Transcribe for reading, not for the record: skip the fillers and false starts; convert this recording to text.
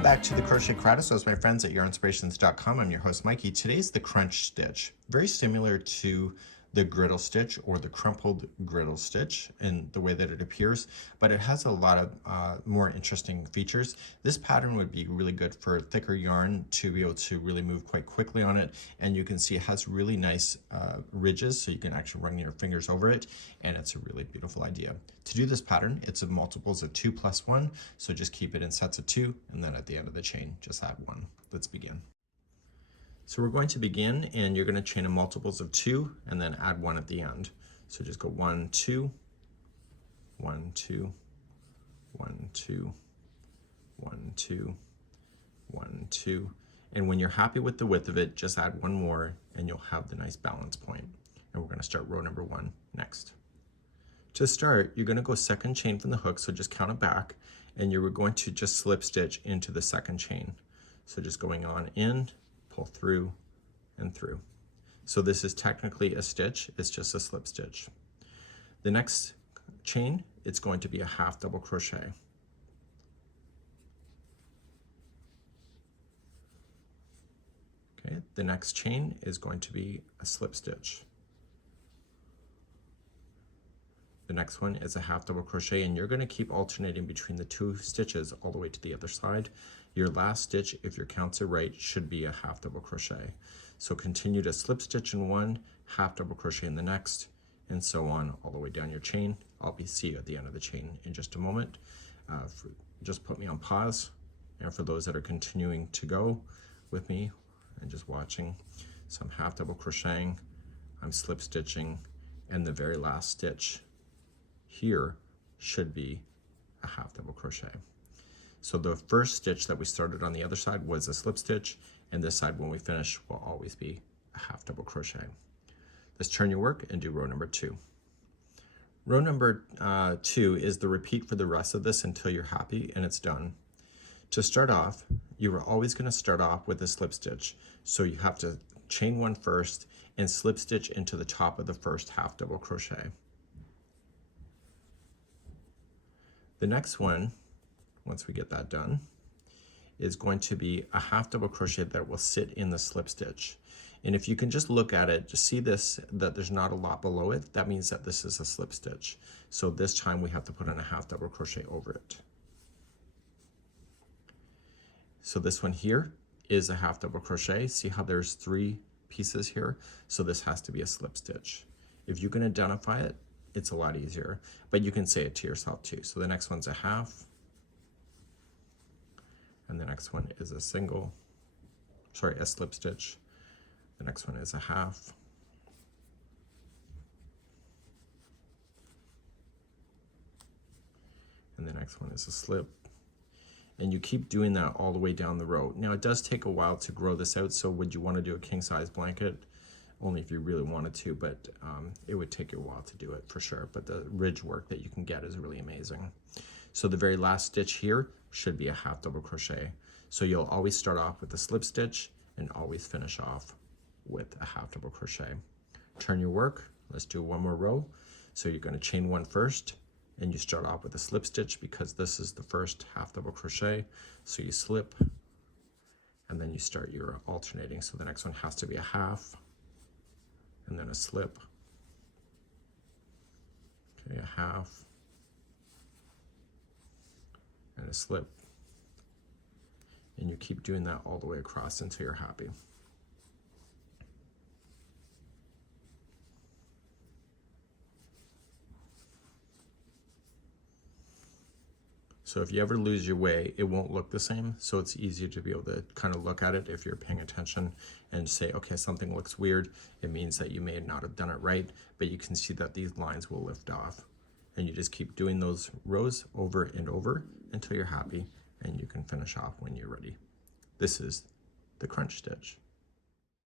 Welcome back to the Crochet Creatus with my friends at yourinspirations.com. I'm your host Mikey. Today's the crunch stitch. Very similar to the griddle stitch or the crumpled griddle stitch in the way that it appears, but it has a lot of more interesting features. This pattern would be really good for thicker yarn to be able to really move quite quickly on it, and you can see it has really nice ridges, so you can actually run your fingers over it, and it's a really beautiful idea. To do this pattern, it's of multiples of 2 plus 1, so just keep it in sets of 2, and then at the end of the chain, just add 1. Let's begin. So we're going to begin, and you're going to chain in multiples of 2 and then add 1 at the end. So just go 1, 2, 1, 2, 1, 2, 1, 2, 1, 2. And when you're happy with the width of it, just add 1 more and you'll have the nice balance point. And we're going to start row number 1 next. To start, you're going to go second chain from the hook, so just count it back, and you're going to just slip stitch into the second chain. So just going on in, pull through and through. So this is technically a stitch, it's just a slip stitch. The next chain, it's going to be a half double crochet. Okay, the next chain is going to be a slip stitch. The next one is a half double crochet, and you're going to keep alternating between the 2 stitches all the way to the other side. Your last stitch, if your counts are right, should be a half double crochet. So continue to slip stitch in one, half double crochet in the next, and so on all the way down your chain. I'll see you at the end of the chain in just a moment. Just put me on pause, and for those that are continuing to go with me and just watching, so I'm half double crocheting, I'm slip stitching, and the very last stitch here should be a half double crochet. So the first stitch that we started on the other side was a slip stitch, and this side when we finish will always be a half double crochet. Let's turn your work and do row number 2. Row number 2 is the repeat for the rest of this until you're happy and it's done. To start off, you are always going to start off with a slip stitch, so you have to chain 1 first and slip stitch into the top of the first half double crochet. The next one, once we get that done, is going to be a half double crochet that will sit in the slip stitch. And if you can just look at it, just see this, that there's not a lot below it, that means that this is a slip stitch. So this time we have to put in a half double crochet over it. So this one here is a half double crochet. See how there's 3 pieces here? So this has to be a slip stitch. If you can identify it, it's a lot easier, but you can say it to yourself too. So the next one's a half, and the next one is a slip stitch. The next one is a half, and the next one is a slip. And you keep doing that all the way down the row. Now it does take a while to grow this out, so would you want to do a king size blanket? Only if you really wanted to, but it would take you a while to do it for sure. But the ridge work that you can get is really amazing. So the very last stitch here should be a half double crochet. So you'll always start off with a slip stitch and always finish off with a half double crochet. Turn your work, let's do 1 more row. So you're going to chain 1 first, and you start off with a slip stitch because this is the first half double crochet. So you slip, and then you start your alternating. So the next one has to be a half, and then a slip, okay, a half, and a slip, and you keep doing that all the way across until you're happy. So if you ever lose your way, it won't look the same. So it's easier to be able to kind of look at it if you're paying attention and say, okay, something looks weird. It means that you may not have done it right, but you can see that these lines will lift off. And you just keep doing those rows over and over until you're happy, and you can finish off when you're ready. This is the crunch stitch.